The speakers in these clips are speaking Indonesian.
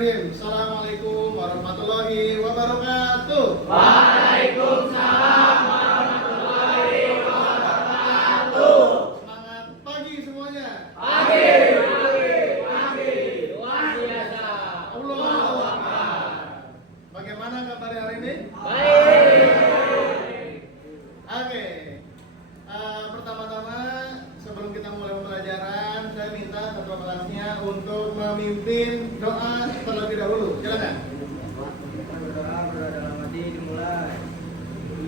Bismillahirrahmanirrahim. Assalamualaikum warahmatullahi wabarakatuh. Waalaikumsalam warahmatullahi wabarakatuh. Semangat pagi semuanya. Pagi. Luar biasa. Allahu Akbar. Bagaimana kabar hari ini? Baik. Oke. Pertama-tama sebelum kita mulai pembelajaran, saya minta ketua kelasnya untuk memimpin doa terlebih dahulu. Silakan. Berdoa dalam hati dimulai.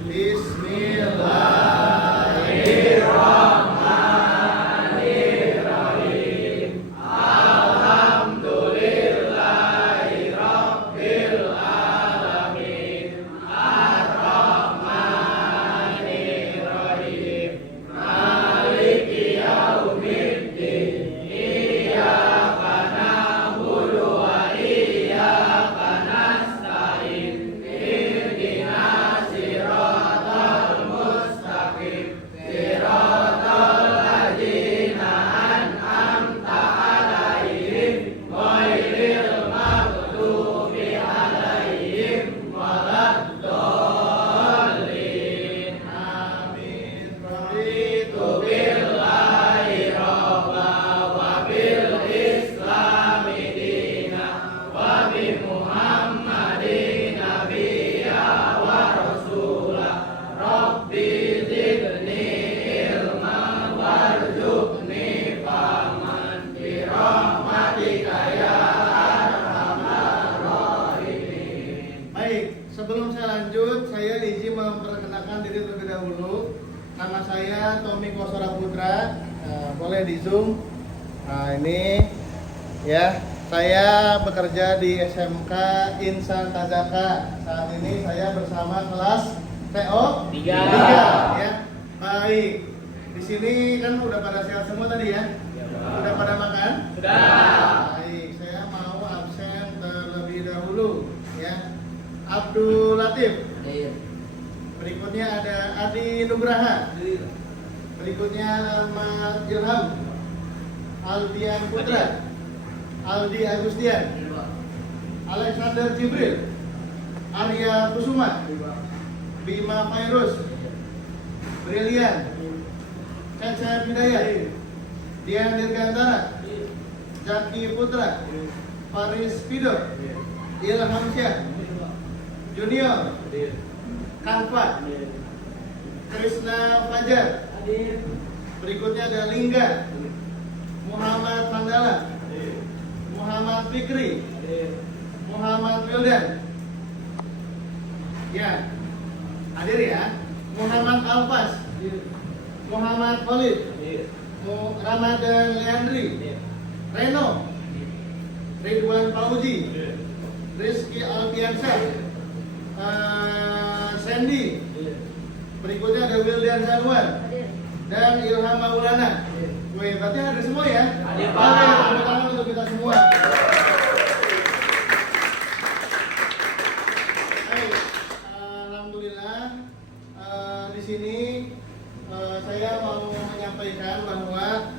Bismillahirrahmanirrahim. Alhamdulillahirabbil alamin. Ar-Rahmanirrahim. Maliki yaumiddin. Iyyaka na'budu wa iyyaka nasta'in. Ihdinas siratal mustaqim. Siratal ladzina an'amta 'alaihim ghairil maghdubi 'alaihim waladdallin. Amin. Raditu billahi rabba wa bil islami dina wa bi Muhammadin nabiyya wa rasula. Rabbi zidni ilma warzuqni fahman bi rahmatika ya arhamar rahimin. Baik, sebelum saya lanjut, saya izin memperkenalkan diri terlebih dahulu. Nama saya Tommy Kosora Putra. Boleh di zoom. Nah, ini ya, saya bekerja di SMK Insan Tazaka. Saat ini saya bersama kelas TO 3 ya. Baik. Di sini kan udah pada sehat semua tadi ya? Udah pada makan? Sudah. Baik, saya mau absen terlebih dahulu ya. Abdul Latif. Berikutnya ada Adi Nugraha. Berikutnya Ahmad Ilham. Aldian Putra. Aldi Agustian. Alexander Jibril. Arya Kusuma. Bima Fairuz. Brilian. Cecep Hidayat. Dian Dirgantara. Jaki Putra. Faris Fido. Ilham Syah. Junior. Kanfa. Krishna Fajar. Berikutnya ada Lingga. Muhammad Mandala. Muhammad Fikri. Muhammad Wildan. Ya, hadir ya. Muhammad Alfas. Muhammad Khalid. Ramadan Leandri. Reno. Ridwan Fauzi. Rizky Alfiansyah. Sandy. Berikutnya ada Wildan Zanwan dan Ilham Maulana. Wih, berarti hadir semua ya? Hadir, Pak. Oke, tepuk tangan untuk kita semua. Baik, alhamdulillah di sini saya mau menyampaikan bahwa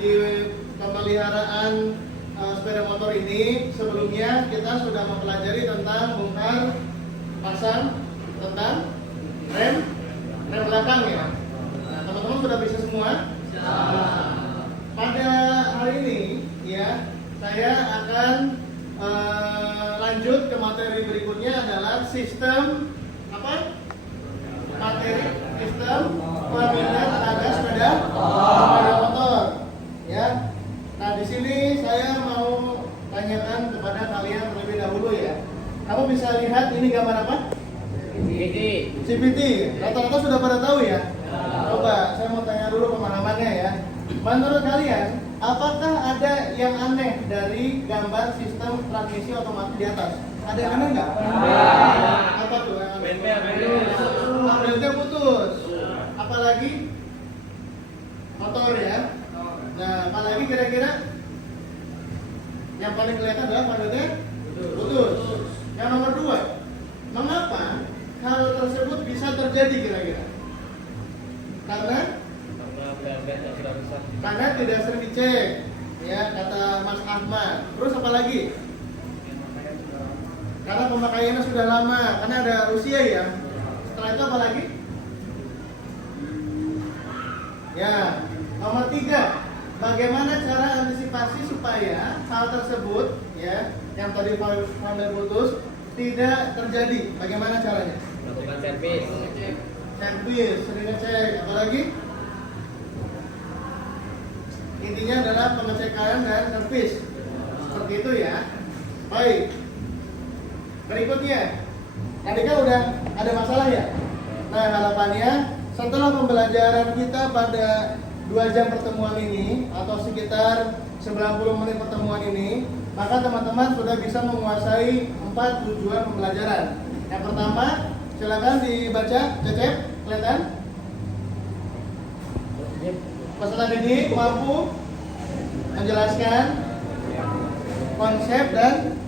di pemeliharaan sepeda motor ini sebelumnya kita sudah mempelajari tentang bongkar pasang tentang rem belakang ya. Nah, teman-teman sudah bisa semua? Pada hari ini ya, saya akan lanjut ke materi berikutnya adalah sistem apa? Materi sistem pemindahan tenaga sepeda motor. Ya. Nah, di sini saya mau tanyakan kepada kalian terlebih dahulu ya. Kamu bisa lihat ini gambar apa? CVT. Rata-rata sudah pada tahu ya? Coba saya mau tanya dulu pemahamannya ya. Menurut kalian, apakah ada yang aneh dari gambar sistem transmisi otomatis di atas? Ada yang aneh nggak? Apa tuh? Belnya putus. Apalagi motor ya. Nah, apalagi kira-kira yang paling kelihatan adalah panelnya putus. Yang nomor 2, mengapa hal tersebut bisa terjadi kira-kira? Karena tidak sering dicek, ya kata Mas Ahmad. Terus apa lagi? karena pemakaiannya sudah lama, karena ada usia ya. Setelah itu apa lagi? Ya, nomor 3, bagaimana cara antisipasi supaya hal tersebut ya, yang tadi founder putus tidak terjadi? Bagaimana caranya? Lakukan servis. Servis, sering ngecek, apalagi? Intinya adalah pengecekan dan servis. Seperti itu ya. Baik. Berikutnya, tadi kan udah ada masalah ya. Nah, harapannya setelah pembelajaran kita pada 2 jam pertemuan ini atau sekitar 90 menit pertemuan ini, maka teman-teman sudah bisa menguasai 4 tujuan pembelajaran. Yang pertama, silakan dibaca, Cecep, kelihatan? Peserta didik mampu menjelaskan konsep dan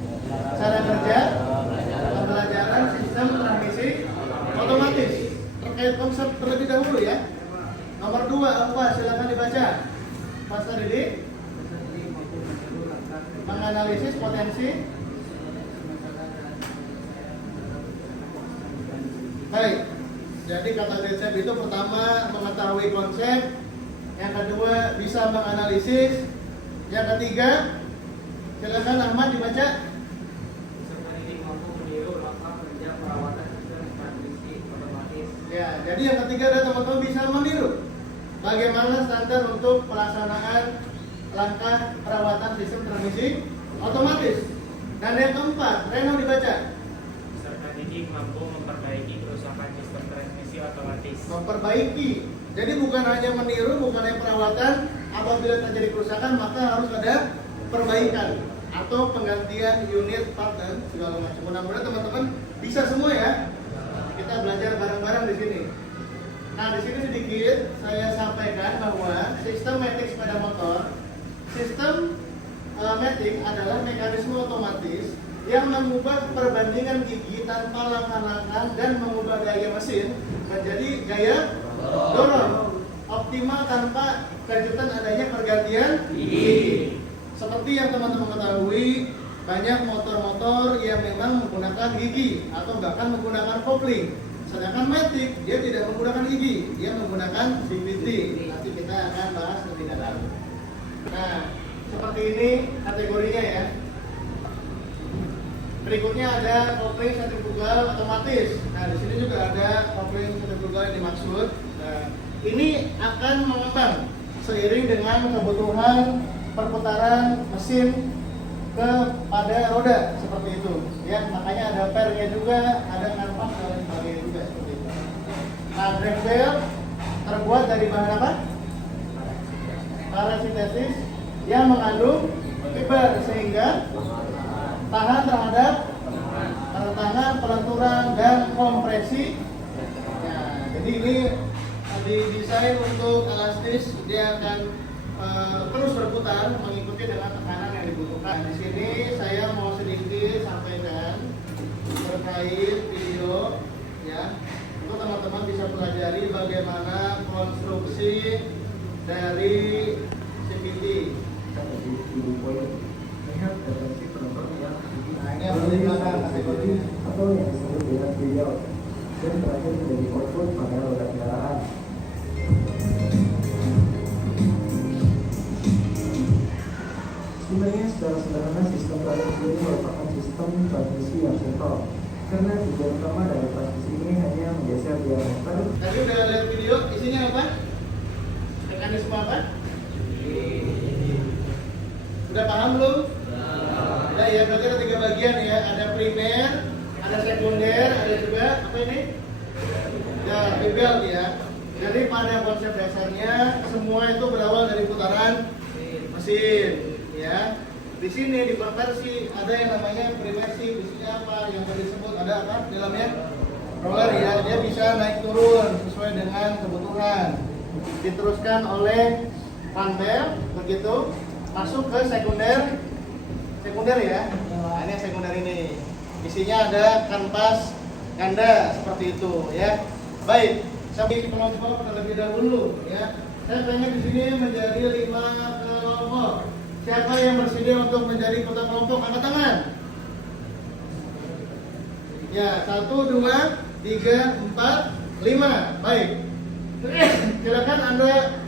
cara kerja pembelajaran sistem transmisi otomatis. Terkait konsep terlebih dahulu ya. Nomor 2 apa? Silakan dibaca. Peserta didik menganalisis potensi. Baik. Jadi kata Cecep itu pertama mengetahui konsep, yang kedua bisa menganalisis, yang ketiga silakan Ahmad dibaca. Peserta didik mampu meniru langkah kerja perawatan sistem transmisi otomatis. Ya, jadi yang ketiga adalah teman-teman bisa meniru bagaimana standar untuk pelaksanaan langkah perawatan sistem transmisi otomatis. Dan yang keempat, Reno dibaca. Peserta didik mampu memperbaiki kerusakan sistem transmisi otomatis. Memperbaiki. Jadi bukan hanya meniru, bukan hanya perawatan. Apabila terjadi kerusakan maka harus ada perbaikan atau penggantian unit part dan segala macam. Mudah-mudahan teman-teman bisa semua ya. Kita belajar bareng-bareng di sini. Nah, di sini sedikit saya sampaikan bahwa sistem matic sepeda motor, sistem matic adalah mekanisme otomatis yang mengubah perbandingan gigi tanpa langkah-langkah dan mengubah gaya mesin menjadi gaya dorong optimal tanpa kejutan adanya pergantian gigi. Seperti yang teman-teman ketahui, banyak motor-motor yang memang menggunakan gigi atau bahkan menggunakan kopling. Sedangkan matic dia tidak menggunakan gigi, dia menggunakan CVT. Nanti kita akan bahas lebih dalam. Nah, seperti ini kategorinya ya. Berikutnya ada kopling sentrifugal otomatis. Nah, di sini juga ada kopling sentrifugal yang dimaksud. Nah, ini akan mengembang seiring dengan kebutuhan perputaran mesin kepada roda seperti itu. Ya, makanya ada pernya juga, ada kanvas dan lain sebagainya juga seperti itu. Nah, brake belt terbuat dari bahan apa? Parasintesis yang mengandung fiber sehingga tahan terhadap tantangan, pelenturan dan kompresi. Nah, jadi ini didesain untuk elastis, dia akan terus berputar mengikuti dengan tekanan yang dibutuhkan. Di sini saya mau sedikit sampaikan terkait video ya, untuk teman-teman bisa pelajari bagaimana konstruksi dari CVT. Nah, ini yang paling belakang kategori atau yang disebut dengan video dan terakhir menjadi output pada roda kendaraan. Sebenarnya secara sederhana sistem transmisi ini merupakan sistem transmisi yang simpel karena tujuan utama dari transmisi ini hanya menggeser diameter. Tadi udah lihat video, isinya apa? Mekanisme apa? Sudah paham belum? Nah, ya berarti ada 3 bagian ya, ada primer, ada sekunder, ada juga apa ini? Ya, bebel ya. Jadi pada konsep dasarnya semua itu berawal dari putaran mesin, ya. Di sini dikonversi ada yang namanya primersi, isinya apa? Yang tadi disebut ada apa? Di dalamnya roller ya, dia bisa naik turun sesuai dengan kebutuhan. Diteruskan oleh panel begitu, masuk ke sekunder ya. Nah, ini sekunder ini. Isinya ada kanvas ganda seperti itu ya. Baik, sampai kelompok terlebih dahulu ya. Saya pengen di sini menjadi 5 kelompok. Siapa yang bersedia untuk menjadi ketua kelompok? Angkat tangan. Ya, 1, 2, 3, 4, 5. Baik. Silakan Anda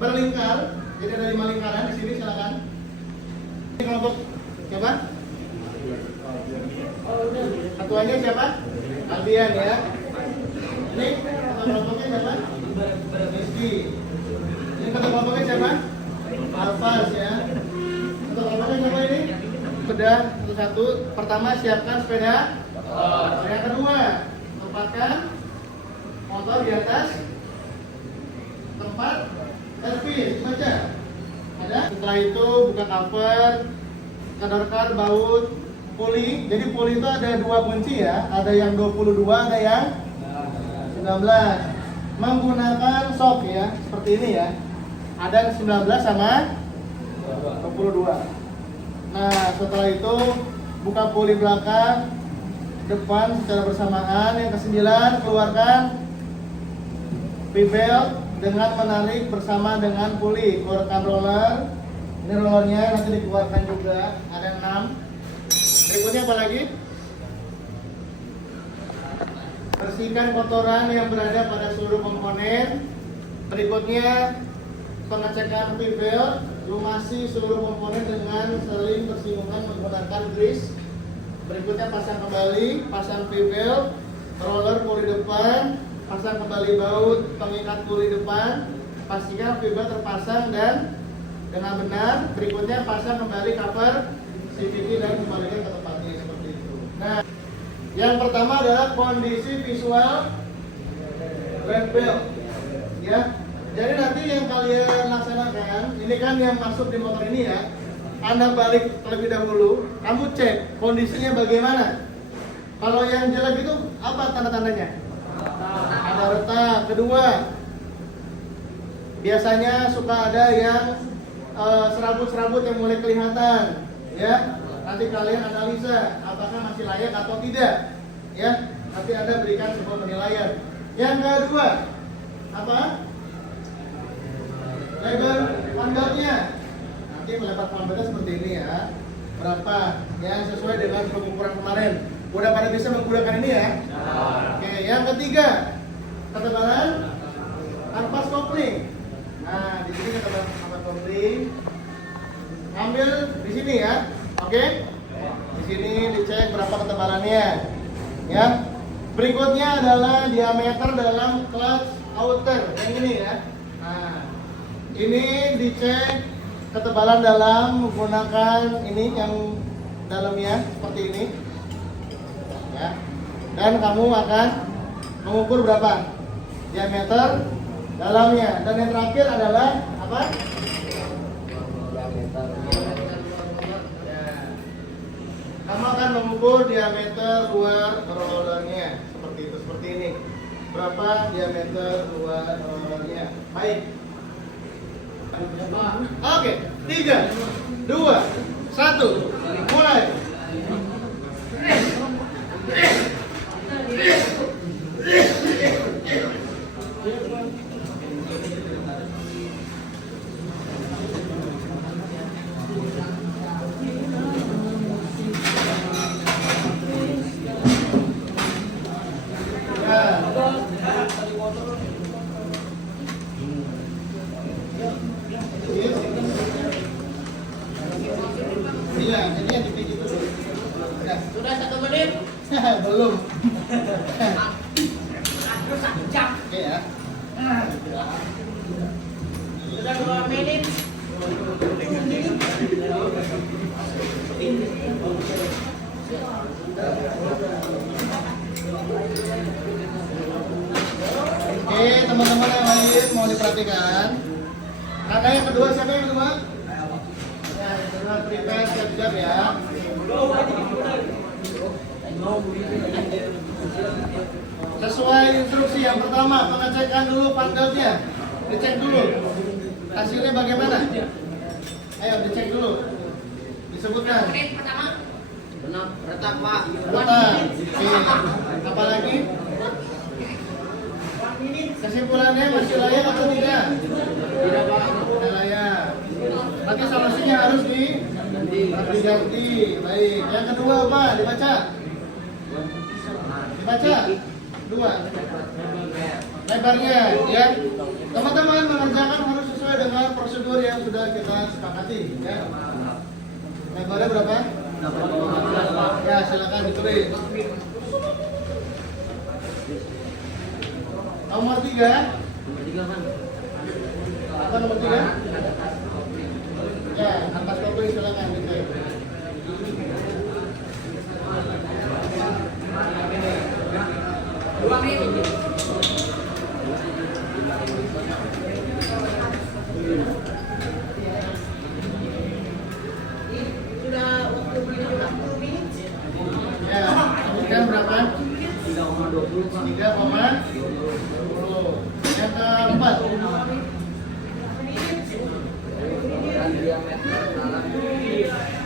berlingkar. Jadi ada 5 lingkaran di sini, silakan. Ini kelompok siapa? Ketuanya siapa? Aldian ya. Ini ketua kelompoknya siapa? Rizky. Ini ketua kelompoknya siapa? Alfas ya. Ketua kelompoknya siapa ini? Sudah satu-satu. Pertama siapkan sepeda. Yang kedua, tempatkan motor di atas tempat servis. Baca. Ada? Setelah itu buka cover, kadar baut, puli. Jadi puli itu ada 2 kunci ya. Ada yang 22, ada yang 19. Menggunakan sok ya, seperti ini ya. Ada 19 sama 22. Nah, setelah itu buka puli belakang, depan secara bersamaan. Yang ke-9, keluarkan V-belt dengan menarik bersama dengan puli. Keluarkan roller. Ini rollernya nanti dikeluarkan juga. Ada 6. Berikutnya apa lagi? Bersihkan kotoran yang berada pada seluruh komponen. Berikutnya pengecekan V-belt. Lumasi seluruh komponen dengan saling bersinggungan menggunakan grease. Berikutnya pasang kembali, pasang V-belt, roller puli depan, pasang kembali baut pengikat puli depan. Pastikan V-belt terpasang dan dengan benar. Berikutnya pasang kembali cover CVT dan kembalikan ke tempatnya seperti itu. Nah, yang pertama adalah kondisi visual brake belt. Ya. Jadi nanti yang kalian laksanakan, ini kan yang masuk di motor ini ya. Anda balik terlebih dahulu, kamu cek kondisinya bagaimana. Kalau yang jelek itu apa tanda-tandanya? Ada retak. Kedua, biasanya suka ada yang serabut-serabut yang mulai kelihatan. Ya, nanti kalian analisa apakah masih layak atau tidak. Ya, nanti Anda berikan sebuah penilaian. Yang kedua, apa? Lebar pandatnya. Nanti melebar pandatnya seperti ini ya. Berapa? Yang sesuai dengan pengukuran kemarin. Udah pada bisa menggunakan ini ya? Oke, yang ketiga, ketebalan ampas kopling. Nah, di sini ketebalan ampas kopling. Ambil di sini ya. Oke? Di sini dicek berapa ketebalannya. Ya. Berikutnya adalah diameter dalam clutch outer. Yang ini ya. Nah, ini dicek ketebalan dalam menggunakan ini yang dalamnya seperti ini. Ya. Dan kamu akan mengukur berapa diameter dalamnya. Dan yang terakhir adalah apa? Kamu akan mengukur diameter luar rollernya seperti itu, seperti ini. Berapa diameter luar rollernya? Baik. Oke, 3, 2, 1, mulai. Iya, ini yang dipijit dulu. Sudah 1 menit? Belum. Aku 1 jam. Oke ya. Sudah 2 menit. Oke, teman-teman yang lain mau diperhatikan. Karena yang kedua siapa yang kedua? Ya, yang kedua prepare siap-siap ya. Sesuai instruksi yang pertama, pengecekan dulu pantatnya. Dicek dulu. Hasilnya bagaimana? Ayo dicek dulu. Disebutkan. Pertama. Benar, retak Pak. Retak. Oke. Apa lagi? Kesimpulannya masih layak atau tidak? Tidak Pak. Tidak layak. Berarti solusinya harus diganti. Baik. Yang kedua apa? Dibaca. Dibaca. 2. Lebarnya, ya. Teman-teman mengerjakan harus sesuai dengan prosedur yang sudah kita sepakati, ya. Lebarnya berapa? 8,15. Ya, silakan ditulis. Nomor 3. Apa nomor 3? Ya, atas topi silakan ditulis. Ya, kemudian berapa? 3,20. Yang keempat.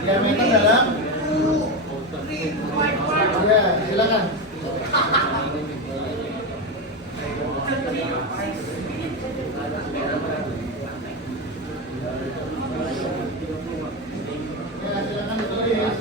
Diameter dalam. Ya, silakan. Ya, silakan ditulis.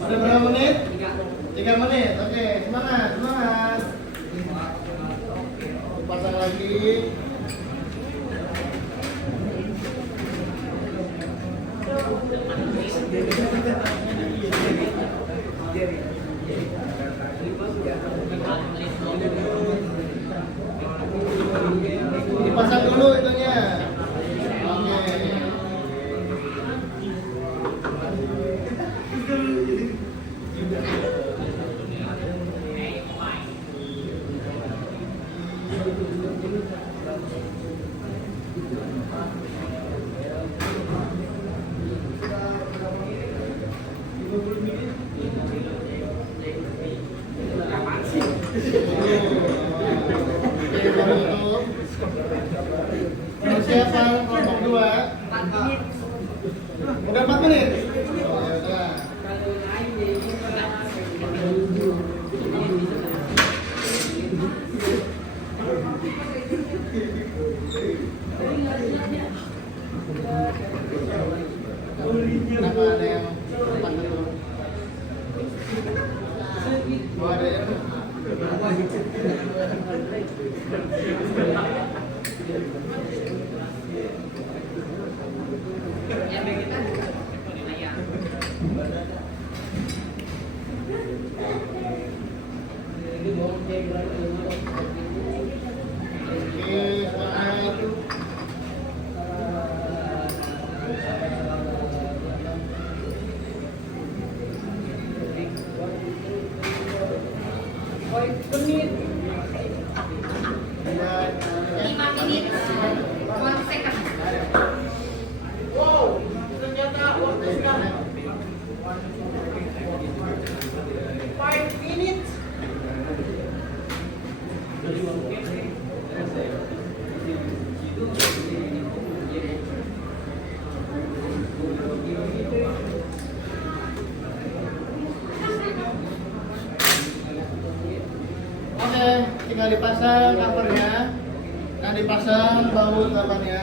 Sudah berapa menit? 3 menit. Oke, semangat, semangat. Pasang lagi. Dipasang dulu itunya. Oke. Persiapan kelompok 2. Udah 4 menit. Oh, ya udah. Kenapa ada yang cepat itu? Oh, ada yang Oke, tinggal dipasang covernya dan dipasang baut depannya.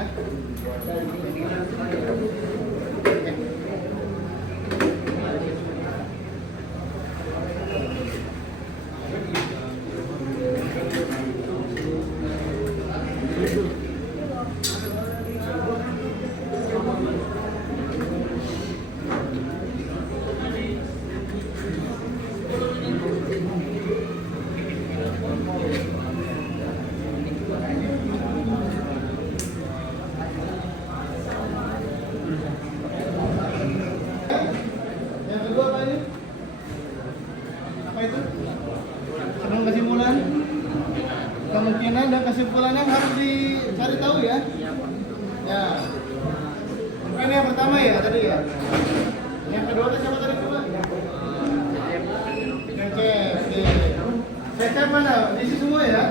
Yang kedua apa ini? Apa itu? Sebelum kesimpulan, kemungkinan dan kesimpulannya harus dicari tahu ya. Ya. Ini yang pertama ya tadi ya. Yang kedua itu siapa tadi coba? Cecep. Cecep mana? Isi semua ya.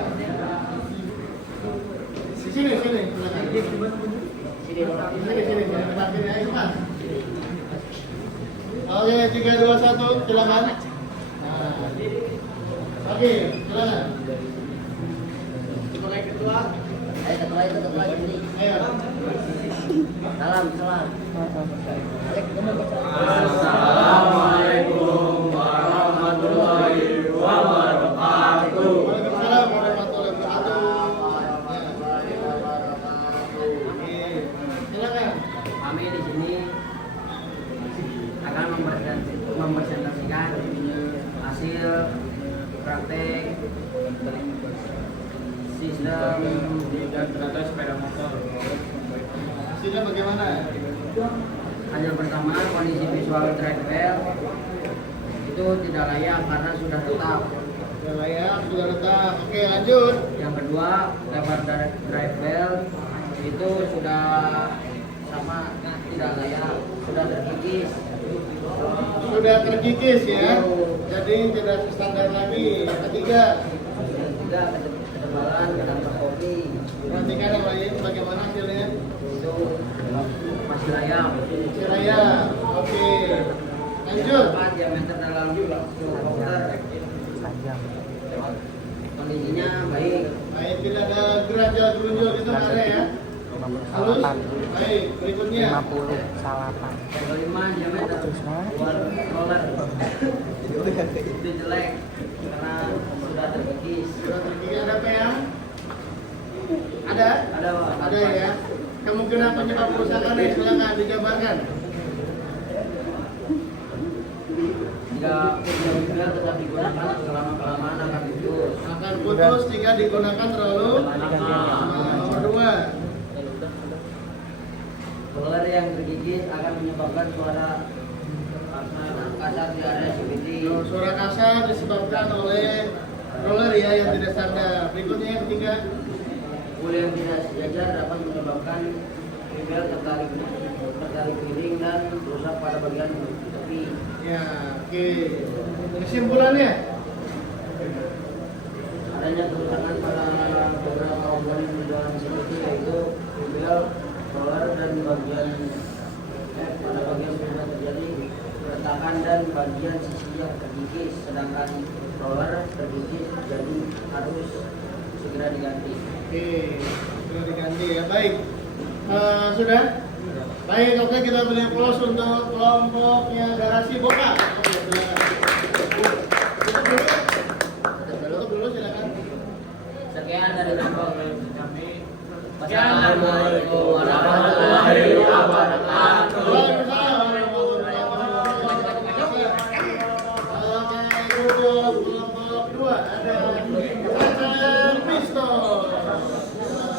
Sini. Sini, parkirnya ayo Mas. Oke, 3, 2, 1, silakan. Nah. Oke, silakan. Sebagai ketua, Ketua ini. Ayo. Salam. Assalamualaikum warahmatullahi wabarakatuh. Waalaikumsalam warahmatullahi wabarakatuh. Oke, silakan. Kami di sini akan mempresentasikan hasil praktek sistem Dan ternyata sepeda motor. Hasilnya bagaimana? hasil pertama kondisi visual track wheel itu tidak layak karena sudah retak. Sudah layak, sudah retak. Oke, lanjut. Yang kedua, lebar drive wheel itu sudah sama tidak layak, sudah terkikis. Sudah terkikis ya. Jadi tidak standar lagi. Yang ketiga, Juga ketebalan dan kopi perhatikan yang lain bagaimana hasilnya. itu masih layak. Masih layak. Oke. Lanjut. Empat, diameter dalam komputer kondisinya baik. Baik, tidak ada gerajal gerunjul gitu nggak ada ya. Halus. Baik, berikutnya. Yang kelima, diameter roller itu jelek karena sudah terkikis. Sudah terkikis, ada apa yang? Ada? Ada Pak. Ada ya. Kemungkinan penyebab kerusakannya silakan dijabarkan. Jika mobil tetap digunakan selama-kelamaan akan putus. Akan putus jika digunakan terlalu lama. Nomor 2. Roller yang terkikis akan menyebabkan suara kasar di area CVT. Suara kasar disebabkan oleh roller ya yang tidak standar. Berikutnya yang ketiga. Pul yang tidak sejajar dapat menyebabkan wheel tertarik miring dan rusak pada bagian tepi. Ya, oke. Kesimpulannya, Adanya kerusakan pada beberapa organ dalam seperti yaitu wheel, roller dan bagian pada bagian sudah terjadi keretakan dan bagian sisi yang terkikis, sedangkan roller terkikis jadi harus segera diganti. oke, sudah diganti ya. Baik, sudah. Baik, oke kita beli close untuk kelompoknya garasi Boka. Oke, silakan. Tutup dulu. Tutup dulu silakan. Sekian dari kelompok Kami Wassalamualaikum warahmatullahi wabarakatuh. Waalaikumsalam warahmatullahi wabarakatuh. Untuk kelompok 2 ada Kacan Pistol.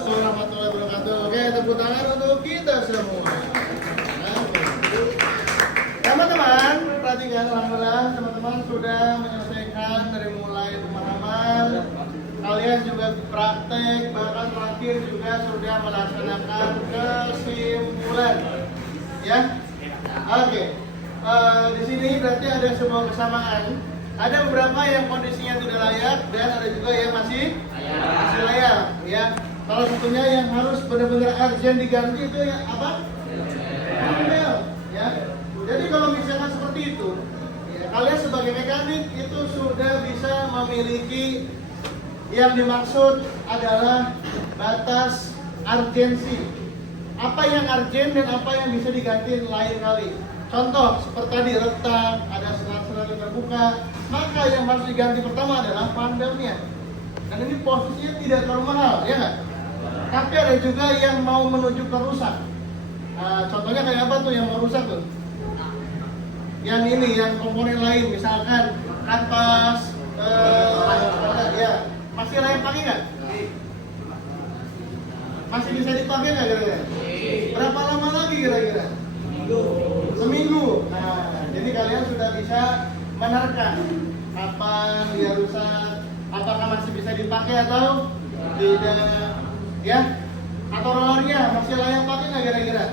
Warahmatullahi wabarakatuh. Oke, tepuk tangan untuk kita semua. Teman-teman, perhatikan alhamdulillah teman-teman sudah menyelesaikan dari mulai pemahaman. Kalian juga praktek, bahkan terakhir juga sudah melaksanakan kesimpulan. Ya? Oke. Di sini berarti ada sebuah kesamaan. Ada beberapa yang kondisinya tidak layak dan ada juga yang masih layak. Ya. Salah satunya yang harus benar-benar urgent diganti itu ya apa? Handle. Ya. Jadi kalau misalkan seperti itu, ya, kalian sebagai mekanik itu sudah bisa memiliki yang dimaksud adalah batas urgensi. Apa yang urgent dan apa yang bisa diganti lain kali. Contoh seperti tadi retak, ada serat-serat yang terbuka, maka yang harus diganti pertama adalah pandelnya. Dan ini posisinya tidak terlalu mahal, ya nggak? Tapi ada juga yang mau menuju ke rusak. Contohnya kayak apa tuh yang mau rusak tuh? Yang ini, yang komponen lain, misalkan kanvas, ya, masih layak pakai nggak? Masih bisa dipakai nggak kira-kira? Berapa lama lagi kira-kira? Seminggu. Nah, jadi kalian sudah bisa menerka kapan dia rusak, apakah masih bisa dipakai atau tidak, ya? Atau rollernya masih layak pakai nggak kira-kira?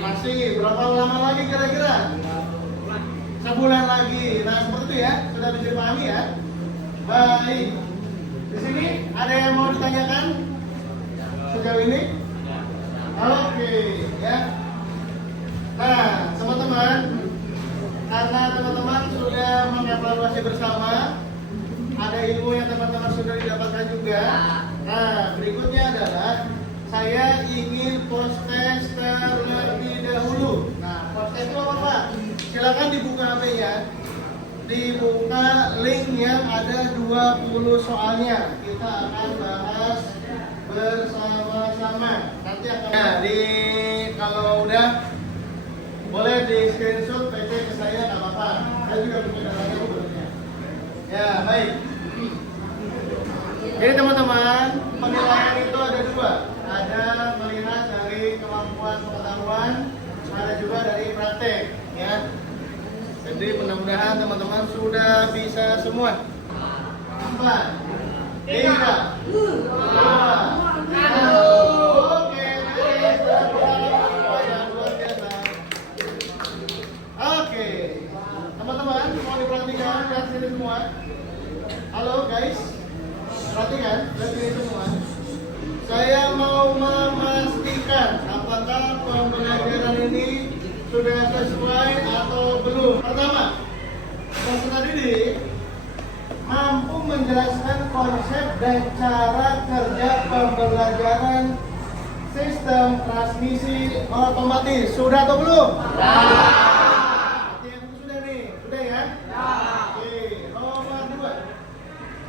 Masih. Berapa lama lagi kira-kira? Sebulan lagi. Nah, seperti itu ya, sudah bisa dipahami ya. Baik. Di sini ada yang mau ditanyakan? sejauh ini? Oke, ya. Nah, teman-teman, karena teman-teman sudah mengevaluasi bersama, ada ilmu yang teman-teman sudah didapatkan juga. Nah, berikutnya adalah saya ingin post test terlebih dahulu. Nah, post test itu apa Pak? Silakan dibuka HP-nya. Dibuka link yang ada 20 soalnya. Kita akan bahas bersama-sama. Nanti akan kalau udah boleh di screenshot PC ke saya, nggak apa-apa. Saya juga punya datanya sebelumnya. Ya, baik. Jadi teman-teman, penilaian itu ada dua. Ada melihat dari kemampuan pengetahuan, ada juga dari praktek, ya. Jadi mudah-mudahan teman-teman sudah bisa semua. 4, 3, 2, 1. Oke, luar biasa. Oke, teman-teman mau diperhatikan, lihat sini semua. Halo guys, perhatikan, lihat sini semua. Saya mau memastikan apakah pembelajaran ini sudah sesuai atau belum. Pertama, peserta didik mampu menjelaskan konsep dan cara kerja pembelajaran sistem transmisi otomatis. Sudah atau belum? Yang sudah nih, sudah ya? Oke, nomor 2.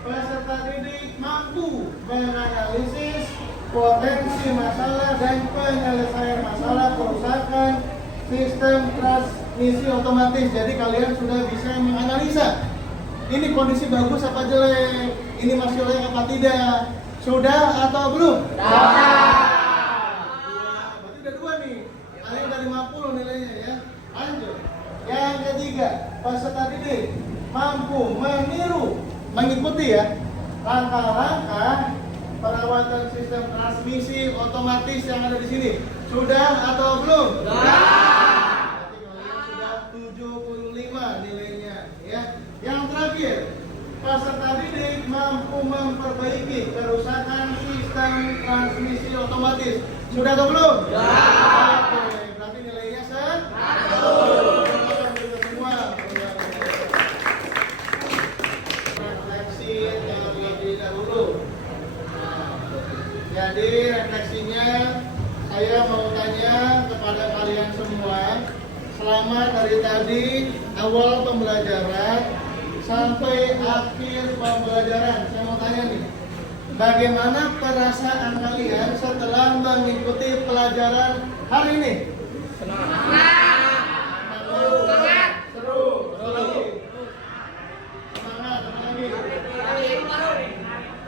Peserta didik mampu menganalisis potensi masalah dan penyelesaian masalah kerusakan sistem transmisi otomatis. Jadi kalian sudah bisa menganalisa ini kondisi bagus apa jelek, ini masih layak apa tidak. Sudah atau belum? Berarti udah 2 nih. Kalian udah 50 nilainya ya. Lanjut. Yang ketiga, peserta didik mampu meniru, mengikuti ya langkah-langkah perawatan sistem transmisi otomatis yang ada di sini. Sudah atau belum? Berarti kalian sudah 75 nilainya ya. Yang terakhir, peserta didik mampu memperbaiki kerusakan sistem transmisi otomatis. Sudah atau belum? Oke, berarti nilainya 100. Semua. Refleksi terlebih dahulu. Jadi refleksinya saya mau tanya kepada kalian semua, selama dari tadi awal pembelajaran sampai akhir pembelajaran, saya mau tanya nih, bagaimana perasaan kalian setelah mengikuti pelajaran hari ini? Seru. Semangat lagi.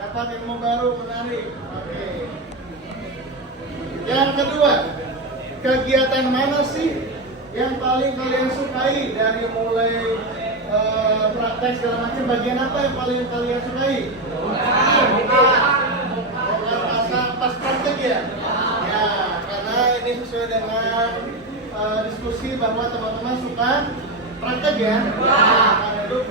Dapat ilmu baru, menarik. Oke. Yang kedua, kegiatan mana sih yang paling kalian sukai dari mulai praktek segala macam? Bagian apa yang paling kalian sukai? Pas praktek ya? Ya, karena ini sesuai dengan diskusi bahwa teman-teman suka praktek ya? Karena itu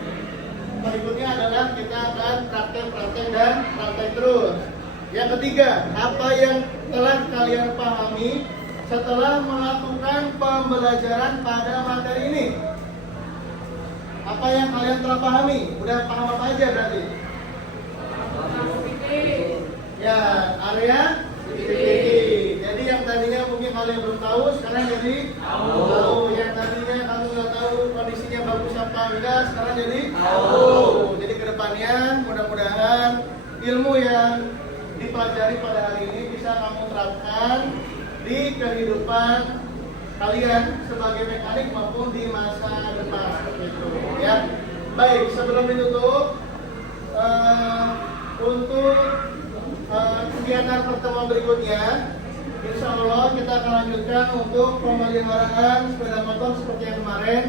berikutnya adalah kita akan praktek dan praktek terus. Yang ketiga, apa yang telah kalian pahami setelah melakukan pembelajaran pada materi ini? Apa yang kalian telah pahami? Udah paham apa aja berarti? Ya, area jadi yang tadinya mungkin kalian belum tahu, sekarang jadi tahu. Yang tadinya kamu nggak tahu kondisinya bagus apa enggak, sekarang jadi tahu. Jadi kedepannya mudah-mudahan ilmu yang dipelajari pada hari ini bisa kamu terapkan di kehidupan kalian sebagai mekanik maupun di masa depan, gitu ya. Baik, sebelum ditutup untuk kegiatan pertemuan berikutnya, insya Allah kita akan lanjutkan untuk pemeliharaan sepeda motor seperti yang kemarin.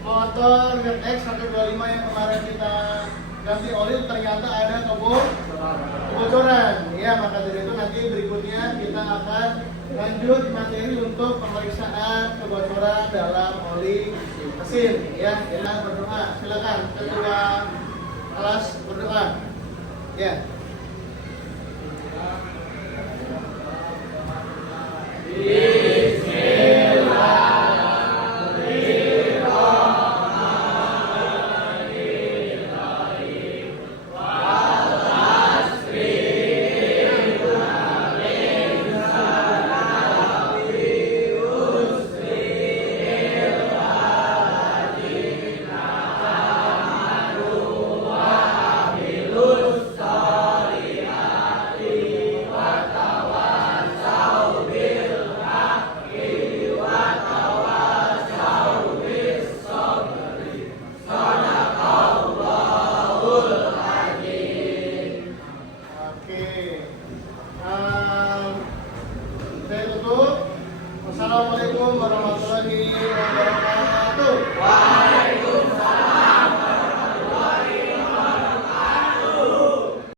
Motor ZX 125 yang kemarin kita ganti oli ternyata ada kebocoran ya, maka dari itu nanti berikutnya kita akan lanjut materi untuk pemeriksaan kebocoran dalam oli mesin ya. Kita berdoa, silakan ketua kelas berdoa ya. Assalamualaikum warahmatullahi